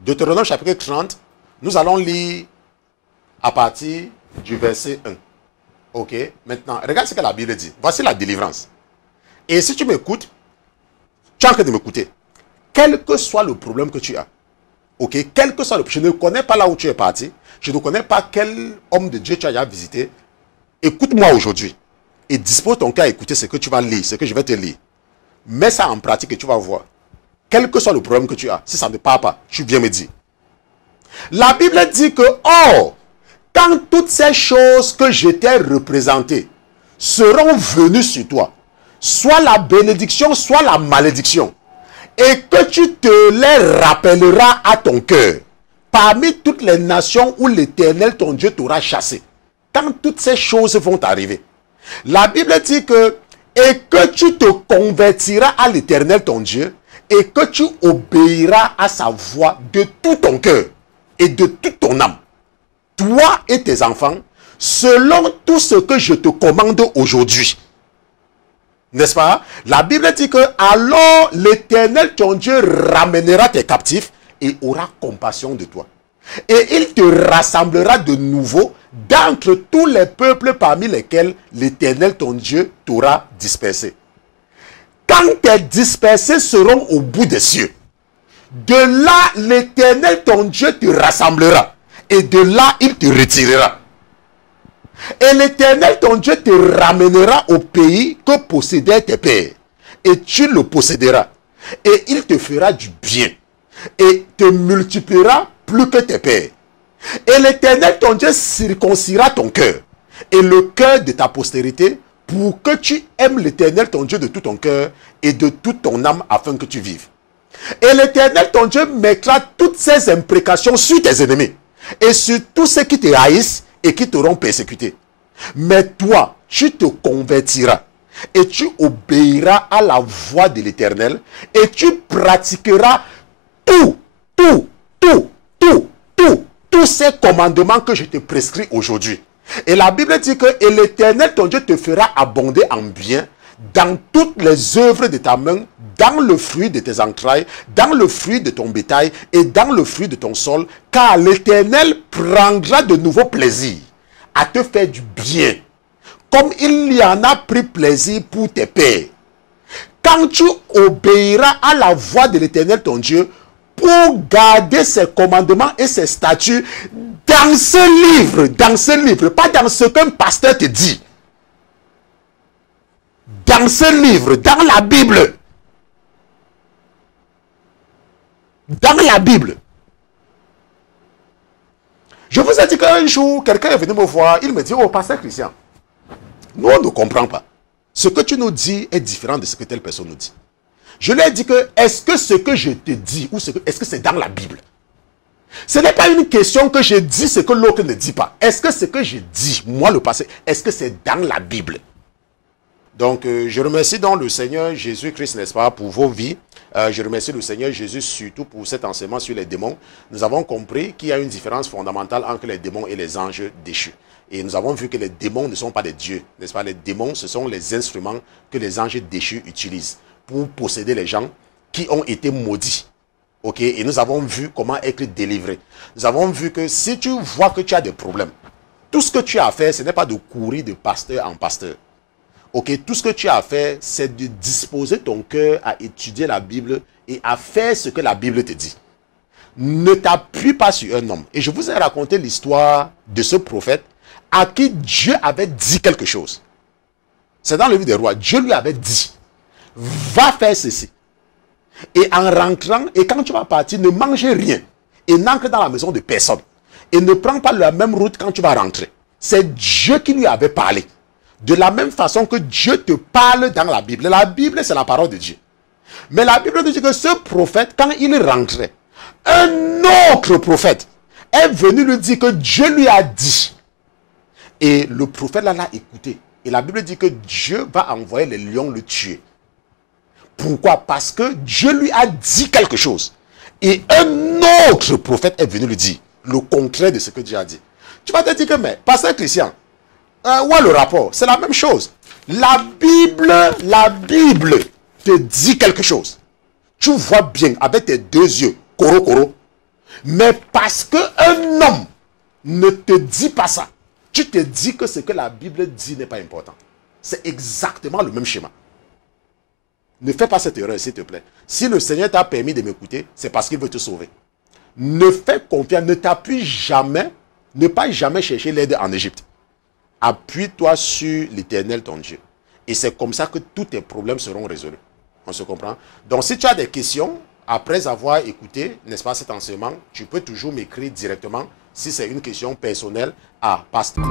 Deutéronome chapitre 30, nous allons lire à partir du verset 1. Ok, maintenant, regarde ce que la Bible dit. Voici la délivrance. Et si tu m'écoutes, tu es en train de m'écouter. Quel que soit le problème que tu as, ok, quel que soit le... Je ne connais pas là où tu es parti. Je ne connais pas quel homme de Dieu tu as déjà visité. Écoute-moi aujourd'hui. Et dispose ton cœur à écouter ce que tu vas lire, ce que je vais te lire. Mets ça en pratique et tu vas voir. Quel que soit le problème que tu as, si ça ne part pas, tu viens me dire. La Bible dit que, oh, quand toutes ces choses que je t'ai représentées seront venues sur toi, soit la bénédiction, soit la malédiction, et que tu te les rappelleras à ton cœur, parmi toutes les nations où l'Éternel, ton Dieu, t'aura chassé. Quand toutes ces choses vont arriver, la Bible dit que, et que tu te convertiras à l'Éternel, ton Dieu, et que tu obéiras à sa voix de tout ton cœur et de toute ton âme, toi et tes enfants, selon tout ce que je te commande aujourd'hui. N'est-ce pas? La Bible dit que alors l'Éternel, ton Dieu, ramènera tes captifs et aura compassion de toi. Et il te rassemblera de nouveau d'entre tous les peuples parmi lesquels l'Éternel, ton Dieu, t'aura dispersé. Quand tes dispersés seront au bout des cieux, de là l'Éternel, ton Dieu, te rassemblera. Et de là, il te retirera. Et l'Éternel, ton Dieu, te ramènera au pays que possédaient tes pères. Et tu le posséderas. Et il te fera du bien. Et te multipliera plus que tes pères. Et l'Éternel, ton Dieu, circoncira ton cœur. Et le cœur de ta postérité, pour que tu aimes l'Éternel, ton Dieu, de tout ton cœur et de toute ton âme, afin que tu vives. Et l'Éternel, ton Dieu, mettra toutes ces imprécations sur tes ennemis et sur tous ceux qui te haïssent et qui t'auront persécuté. Mais toi, tu te convertiras et tu obéiras à la voix de l'Éternel et tu pratiqueras tous ces commandements que je te prescris aujourd'hui. Et la Bible dit que et l'Éternel, ton Dieu, te fera abonder en bien dans toutes les œuvres de ta main, dans le fruit de tes entrailles, dans le fruit de ton bétail et dans le fruit de ton sol, car l'Éternel prendra de nouveau plaisir à te faire du bien, comme il y en a pris plaisir pour tes pères. Quand tu obéiras à la voix de l'Éternel, ton Dieu, pour garder ses commandements et ses statuts dans ce livre, pas dans ce qu'un pasteur te dit. Dans ce livre, dans la Bible. Dans la Bible. Je vous ai dit qu'un jour, quelqu'un est venu me voir, il me dit, oh, pasteur Christian, nous on ne comprend pas. Ce que tu nous dis est différent de ce que telle personne nous dit. Je lui ai dit que, est-ce que ce que je te dis, ou est-ce que c'est dans la Bible? Ce n'est pas une question que je dis ce que l'autre ne dit pas. Est-ce que ce que je dis, moi le passé, est-ce que c'est dans la Bible? Donc, je remercie donc le Seigneur Jésus-Christ, n'est-ce pas, pour vos vies. Je remercie le Seigneur Jésus surtout pour cet enseignement sur les démons. Nous avons compris qu'il y a une différence fondamentale entre les démons et les anges déchus. Et nous avons vu que les démons ne sont pas des dieux, n'est-ce pas? Les démons, ce sont les instruments que les anges déchus utilisent pour posséder les gens qui ont été maudits. Ok, et nous avons vu comment être délivré. Nous avons vu que si tu vois que tu as des problèmes, tout ce que tu as à faire, ce n'est pas de courir de pasteur en pasteur. Ok, tout ce que tu as à faire, c'est de disposer ton cœur à étudier la Bible et à faire ce que la Bible te dit. Ne t'appuie pas sur un homme. Et je vous ai raconté l'histoire de ce prophète à qui Dieu avait dit quelque chose. C'est dans le livre des rois. Dieu lui avait dit, va faire ceci. Et en rentrant, et quand tu vas partir, ne mangez rien. Et n'entre dans la maison de personne. Et ne prends pas la même route quand tu vas rentrer. C'est Dieu qui lui avait parlé. De la même façon que Dieu te parle dans la Bible. La Bible, c'est la parole de Dieu. Mais la Bible dit que ce prophète, quand il rentrait, un autre prophète est venu lui dire que Dieu lui a dit. Et le prophète là l'a écouté. Et la Bible dit que Dieu va envoyer les lions le tuer. Pourquoi? Parce que Dieu lui a dit quelque chose. Et un autre prophète est venu lui dire le contraire de ce que Dieu a dit. Tu vas te dire que, mais, pasteur Christian, où est le rapport? C'est la même chose. La Bible te dit quelque chose. Tu vois bien avec tes deux yeux, coro. Mais parce qu'un homme ne te dit pas ça, tu te dis que ce que la Bible dit n'est pas important. C'est exactement le même schéma. Ne fais pas cette erreur, s'il te plaît. Si le Seigneur t'a permis de m'écouter, c'est parce qu'il veut te sauver. Ne fais confiance, ne t'appuie jamais, ne pas jamais chercher l'aide en Égypte. Appuie-toi sur l'Éternel, ton Dieu. Et c'est comme ça que tous tes problèmes seront résolus. On se comprend? Donc, si tu as des questions, après avoir écouté, n'est-ce pas, cet enseignement, tu peux toujours m'écrire directement si c'est une question personnelle à Pasteur.